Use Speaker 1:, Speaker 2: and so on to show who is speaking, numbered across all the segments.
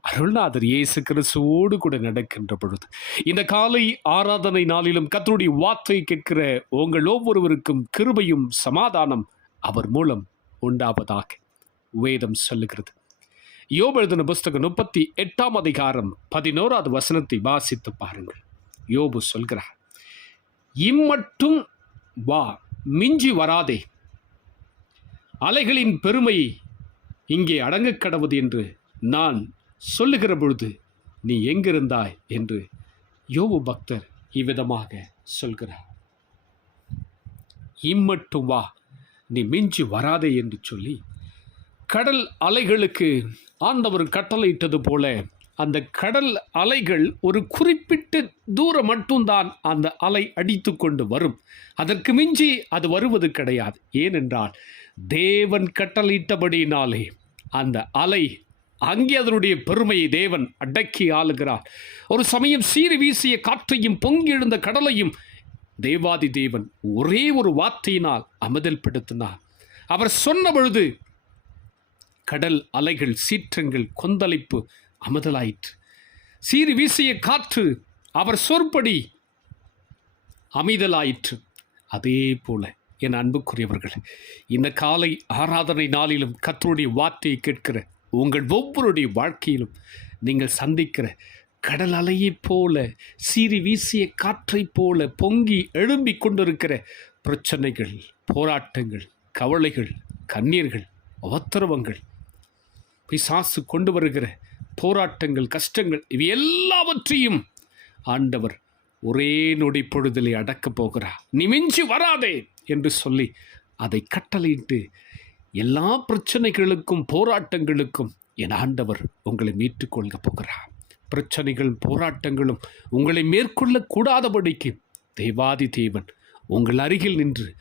Speaker 1: அருள்நாதர் இயேசு கிறிஸ்துவோடு கூட நடக்கின்ற பொழுது இந்த காலை ஆராதனை நாளிலும் கத்தருடைய வார்த்தை கேட்கிற உங்கள் ஒவ்வொருவருக்கும் கிருபையும் சமாதானம் அவர் மூலம் உண்டாவதாக வேதம் சொல்லுகிறது. யோபு எழுதின புஸ்தகம் முப்பத்தி எட்டாம் அதிகாரம் பதினோராவது வசனத்தை வாசித்து பாருங்கள். யோபு சொல்கிறார் இம்மட்டும் வா மிஞ்சி வராதே. அலைகளின் பெருமை இங்கே அடங்கக் கடவுது என்று நான் சொல்லுகிற பொழுது நீ எங்கிருந்தாய்? என்று யோபு பக்தர் இவ்விதமாக சொல்கிறார். இம்மட்டும் வா நீ மிஞ்சி வராதே என்று சொல்லி கடல் அலைகளுக்கு ஆண்டவர் கட்டளையிட்டது போல அந்த கடல் அலைகள் ஒரு குறிப்பிட்ட தூரம் மட்டும்தான் அந்த அலை அடித்து கொண்டு வரும். அதற்கு மிஞ்சி அது வருவது கிடையாது. ஏனென்றால் தேவன் கட்டளையிட்டபடியினாலே அந்த அலை அங்கே அதனுடைய பெருமையை தேவன் அடக்கி ஆளுகிறார். ஒரு சமயம் சீறி வீசிய காற்றையும் பொங்கி எழுந்த கடலையும் தேவாதி தேவன் ஒரே ஒரு வார்த்தையினால் அமதல்படுத்தினார். அவர் சொன்ன பொழுது கடல் அலைகள் சீற்றங்கள் கொந்தளிப்பு அமுதலாயிற்று. சீறி வீசிய காற்று அவர் சொற்படி அமைதலாயிற்று. அதே போல என் அன்புக்குரியவர்கள் இந்த காலை ஆராதனை நாளிலும் கத்தருடைய வார்த்தையை கேட்கிற உங்கள் ஒவ்வொருடைய வாழ்க்கையிலும் நீங்கள் சந்திக்கிற கடல் அலையைப் போல சீறி வீசிய காற்றைப் போல பொங்கி எழும்பி கொண்டிருக்கிற பிரச்சனைகள் போராட்டங்கள் கவலைகள் கண்ணீர்கள் உபத்திரவங்கள் பிசாசு கொண்டு வருகிற போராட்டங்கள் கஷ்டங்கள் இவை எல்லாவற்றையும் ஆண்டவர் ஒரே நொடி பொழுதிலே அடக்கப் போகிறார். நீ மிஞ்சி வராதே என்று சொல்லி அதை கட்டளையிட்டு எல்லா பிரச்சனைகளுக்கும் போராட்டங்களுக்கும் என் ஆண்டவர் உங்களை மீட்டுக்கொள்ள போகிறார். பிரச்சனைகளும் போராட்டங்களும் உங்களை மேற்கொள்ளக்கூடாதபடிக்கு தேவாதி தேவன் உங்கள் அருகில் நின்று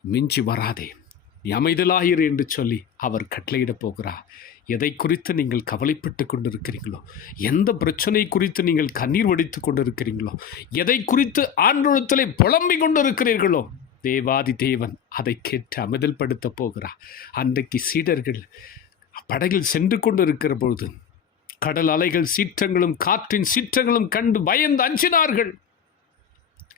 Speaker 1: மிஞ்சி வராதே. நீ அமைதலாயிரு என்று சொல்லி அவர் கட்டளையிடப் போகிறார். எதை குறித்து நீங்கள் கவலைப்பட்டு கொண்டிருக்கிறீங்களோ எந்த பிரச்சனை குறித்து நீங்கள் கண்ணீர் வடித்து கொண்டிருக்கிறீங்களோ எதை குறித்து ஆண்டோளத்திலே புலம்பிக் கொண்டிருக்கிறீர்களோ தேவாதி தேவன் அதை கேட்டு அமிதல்படுத்த போகிறார். அன்றைக்கு சீடர்கள் படகில் சென்று கொண்டிருக்கிற பொழுது கடல் அலைகள் சீற்றங்களும் காற்றின் சீற்றங்களும் கண்டு பயந்து அஞ்சினார்கள்.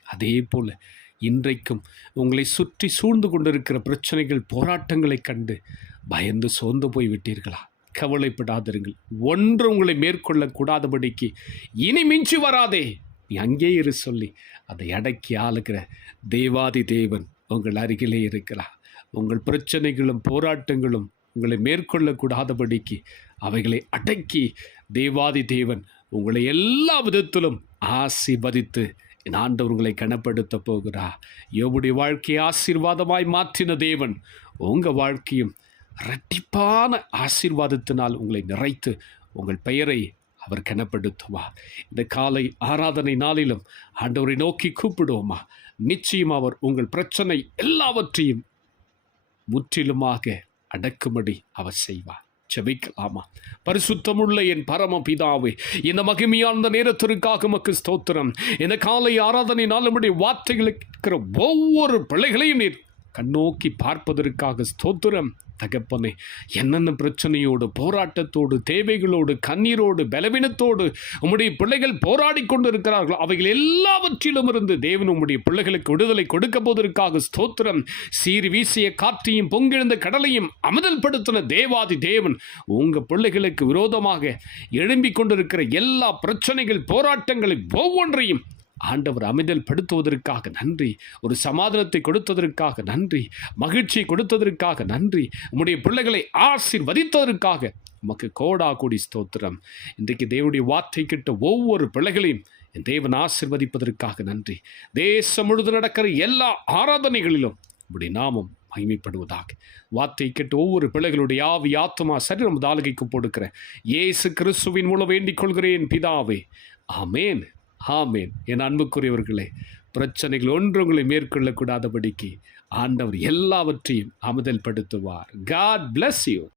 Speaker 1: அதே போல இன்றைக்கும் உங்களை சுற்றி சூழ்ந்து கொண்டிருக்கிற பிரச்சனைகள் போராட்டங்களைக் கண்டு பயந்து சோர்ந்து போய் விட்டீர்களா கவலைப்படாதிருங்கள். ஒன்று உங்களை மேற்கொள்ளக்கூடாதபடிக்கு இனி மிஞ்சி வராதே. நீ அங்கே இரு சொல்லி அதை அடக்கி ஆளுகிற தேவாதி தேவன் உங்கள் அருகிலே இருக்கிறார். உங்கள் பிரச்சனைகளும் போராட்டங்களும் உங்களை மேற்கொள்ளக்கூடாதபடிக்கு அவைகளை அடக்கி தேவாதி தேவன் உங்களை எல்லா விதத்திலும் ஆசீர்வதித்து நான் ஆண்டவர் உங்களை கனப்படுத்த போகிறார். யோபுடைய வாழ்க்கையை ஆசீர்வாதமாய் மாற்றின தேவன் உங்கள் வாழ்க்கையும் இரட்டிப்பான ஆசீர்வாதத்தினால் உங்களை நிறைத்து உங்கள் பெயரை அவர் கனப்படுத்துவார் இந்த காலை ஆராதனை நாளிலும் ஆண்டவரை நோக்கி கூப்பிடுவோமா. நிச்சயம் அவர் உங்கள் பிரச்சனை எல்லாவற்றையும் முற்றிலுமாக அடக்குமடி அவர் செய்வார். ஜெபிக்கலாமா. பரிசுத்தமுள்ள என் பரம பிதாவே இந்த மகிமையான நேரத்திற்காக மக்கு ஸ்தோத்திரம். இந்த காலை ஆராதனை நாளுமுடைய வார்த்தைகளுக்கு இருக்கிற ஒவ்வொரு பிள்ளைகளையும் நீர் கண்ணோக்கி பார்ப்பதற்காக ஸ்தோத்திரம். தகப்பனே என்னென்ன பிரச்சனையோடு போராட்டத்தோடு தேவைகளோடு கண்ணீரோடு பலவீனத்தோடு உம்முடைய பிள்ளைகள் போராடி கொண்டிருக்கிறார்களோ அவைகள் எல்லாவற்றிலும் இருந்து தேவன் உம்முடைய பிள்ளைகளுக்கு விடுதலை கொடுக்க போவதற்காக ஸ்தோத்திரம். சீர் வீசிய காற்றையும் பொங்கெழுந்த கடலையும் அமுதல்படுத்தின தேவாதி தேவன் உங்கள் பிள்ளைகளுக்கு விரோதமாக எழும்பிக் கொண்டிருக்கிற எல்லா பிரச்சனைகள் போராட்டங்களை ஒவ்வொன்றையும் ஆண்டவர் அமைதல் படுத்துவதற்காக நன்றி. ஒரு சமாதானத்தை கொடுத்ததற்காக நன்றி. மகிழ்ச்சி கொடுத்ததற்காக நன்றி. உம்முடைய பிள்ளைகளை ஆசிர்வதித்ததற்காக உமக்கு கோடா கூடி ஸ்தோத்திரம். இன்றைக்கு தேவனுடைய வார்த்தை கிட்ட ஒவ்வொரு பிள்ளைகளையும் என் தேவன் ஆசீர்வதிப்பதற்காக நன்றி. தேசம் முழுது நடக்கிற எல்லா ஆராதனைகளிலும் உடைய நாமம் மகிமைப்படுவதாக. வார்த்தை கேட்டு ஒவ்வொரு பிள்ளைகளுடைய ஆவி ஆத்மா சரி நமது ஆளுகைக்கு போடுக்கிற இயேசு கிறிஸ்துவின் மூலம் வேண்டிக் கொள்கிறேன் பிதாவே. ஆமேன். ஆமேன். என் அன்புக்குரியவர்களே பிரச்சனைகள் ஒன்று உங்களை மேற்கொள்ளக்கூடாதபடிக்கு ஆண்டவர் எல்லாவற்றையும் அமுதல் படுத்துவார் காட் பிளஸ் யூ